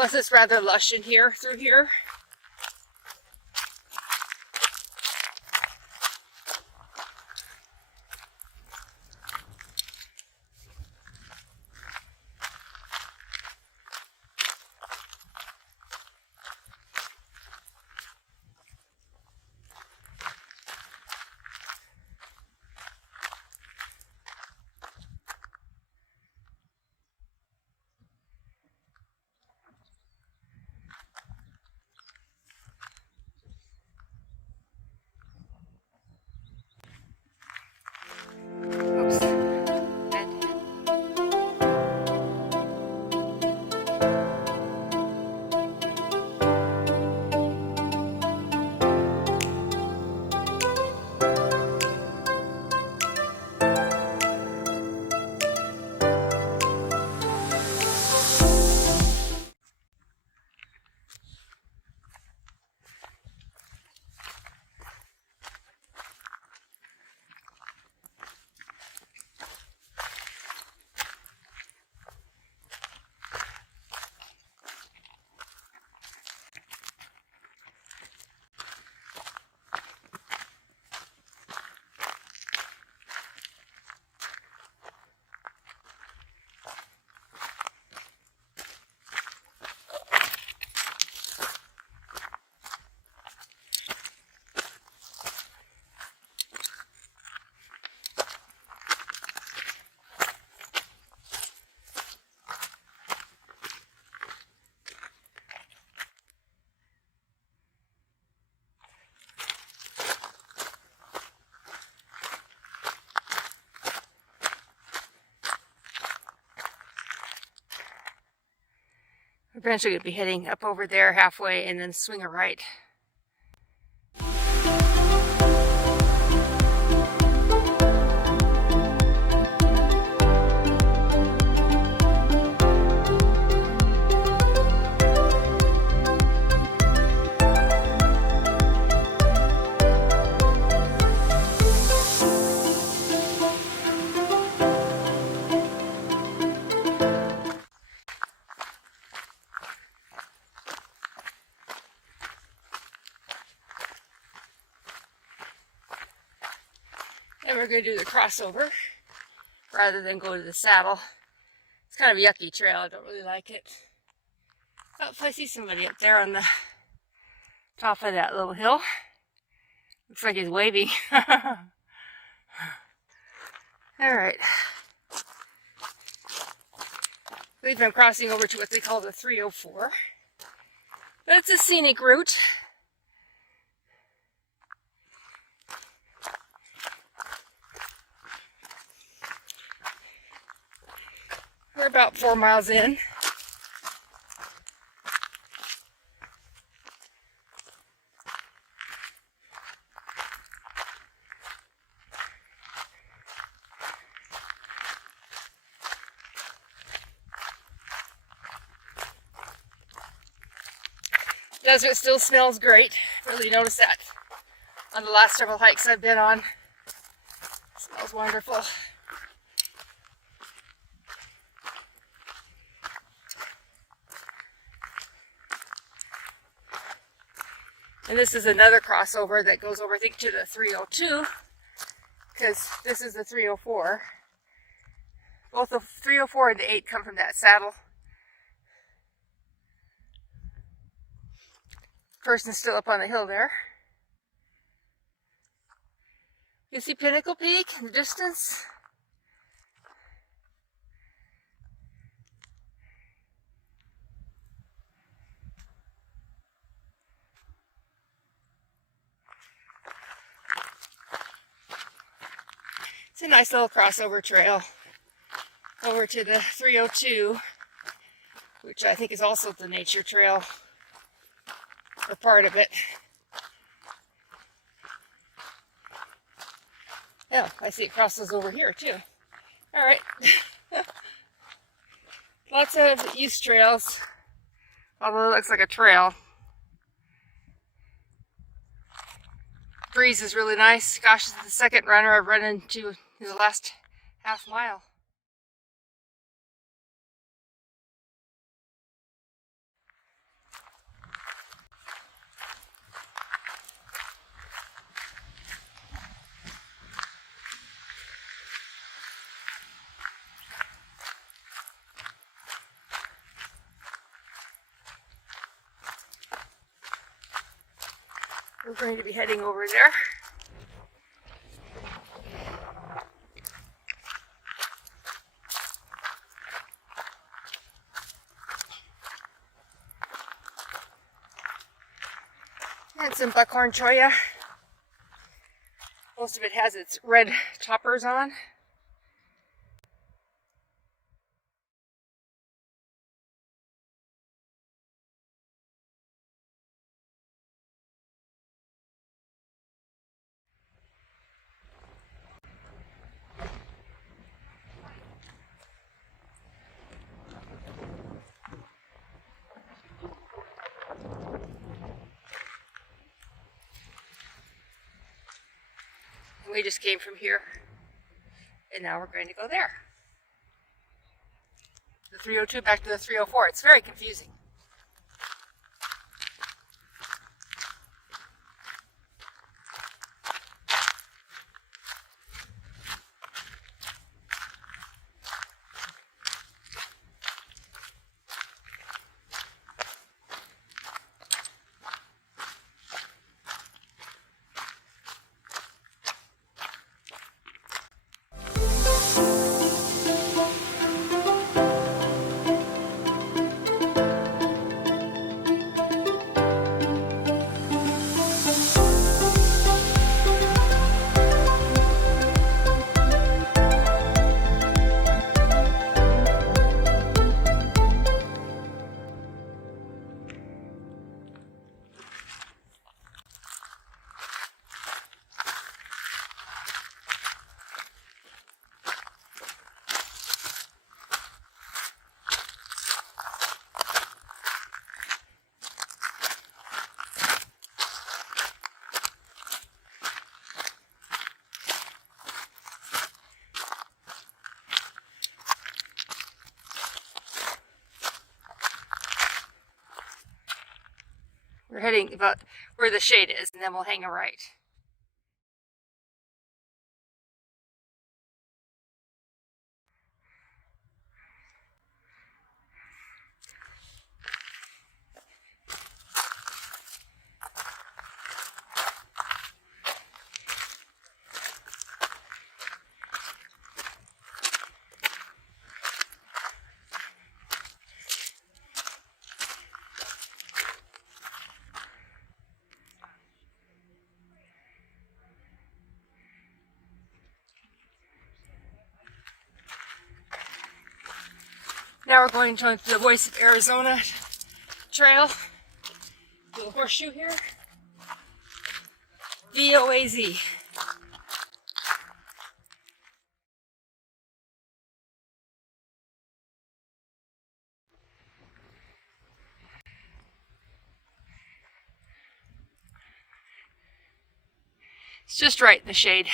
Plus it's rather lush in here, through here. Eventually, we'll be heading up over there halfway and then swing a right. And we're going to do the crossover rather than go to the saddle. It's kind of a yucky trail. I don't really like it. Oh, if I see somebody up there on the top of that little hill. Looks like he's waving. Alright. I believe I'm crossing over to what they call the 304. But it's a scenic route. We're about 4 miles in. Desert still smells great. Really noticed that on the last several hikes I've been on. It smells wonderful. And this is another crossover that goes over, I think, to the 302, because this is the 304. Both the 304 and the 8 come from that saddle. Person's still up on the hill there. You see Pinnacle Peak in the distance? It's a nice little crossover trail over to the 302, which I think is also the nature trail, or part of it. Yeah, I see it crosses over here too. All right. Lots of use trails, although it looks like a trail. Breeze is really nice. Gosh, this is the second runner I've run into in the last half mile. We're going to be heading over there. And some buckhorn cholla. Most of it has its red toppers on. We just came from here, and now we're going to go there. The 302 back to the 304. It's very confusing. We're heading about where the shade is, and then we'll hang a right. Now we're going to the Voice of Arizona trail. Do the horseshoe here. VOAZ. It's just right in the shade.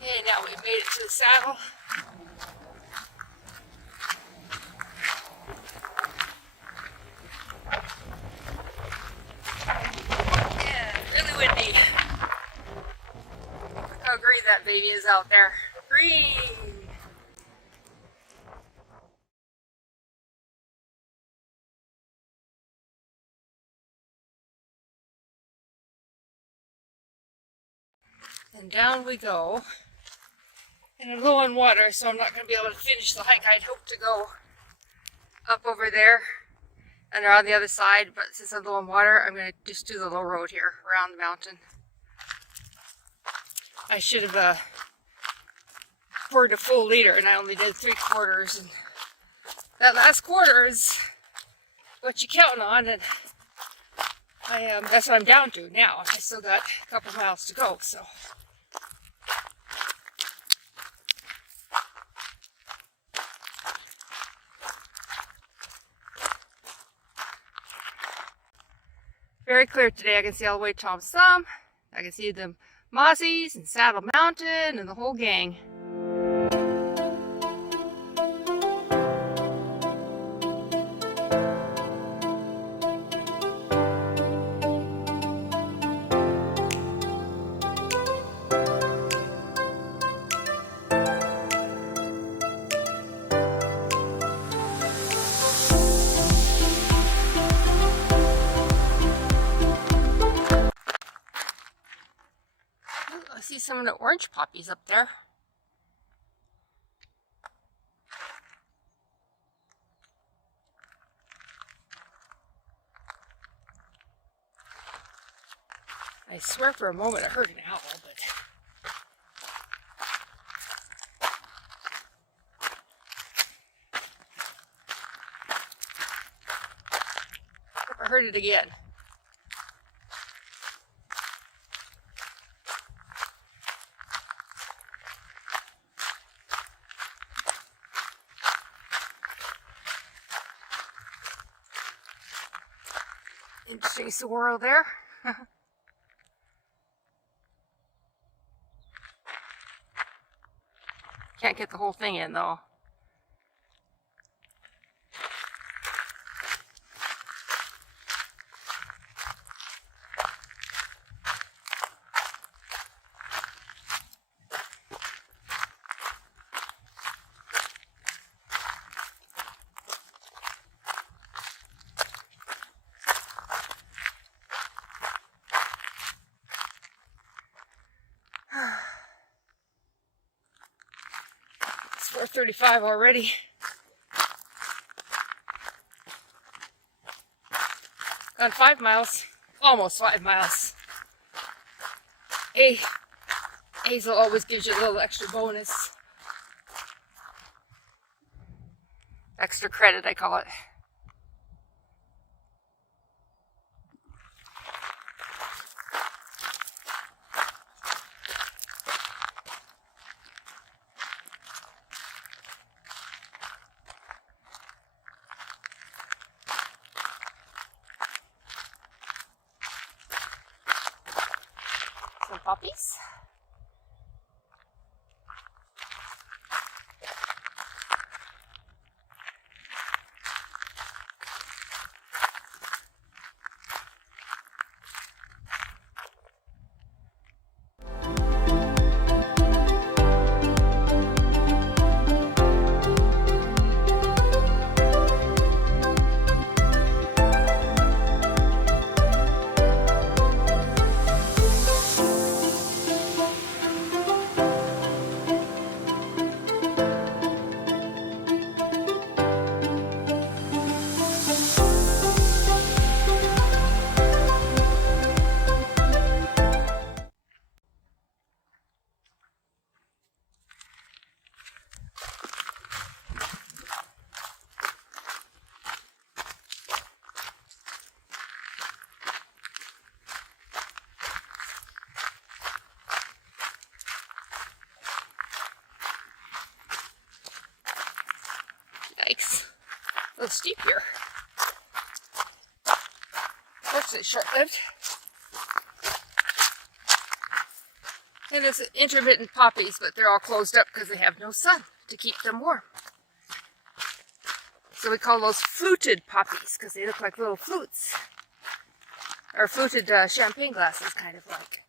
And now we've made it to the saddle. Yeah, really windy. Look how green that baby is out there. Green! And down we go. And I'm low on water, so I'm not going to be able to finish the hike. I'd hoped to go up over there and around the other side, but since I'm low on water, I'm going to just do the low road here around the mountain. I should have poured a full liter, and I only did 3/4. And that last quarter is what you counting on, and that's what I'm down to now. I still got a couple miles to go, so. Very clear today. I can see all the way to Tom's Thumb. I can see the Mozzies and Saddle Mountain and the whole gang. I see some of the orange poppies up there. I swear for a moment I heard an owl, but never heard it again. Interesting swirl there. Can't get the whole thing in though. It's 4:35 already. Gone 5 miles, almost 5 miles. Hey, Hazel always gives you a little extra bonus. Extra credit, I call it. Some poppies. Yikes. A little steep here. Hopefully it's short-lived. And it's intermittent poppies, but they're all closed up because they have no sun to keep them warm. So we call those fluted poppies because they look like little flutes. Or fluted champagne glasses, kind of like.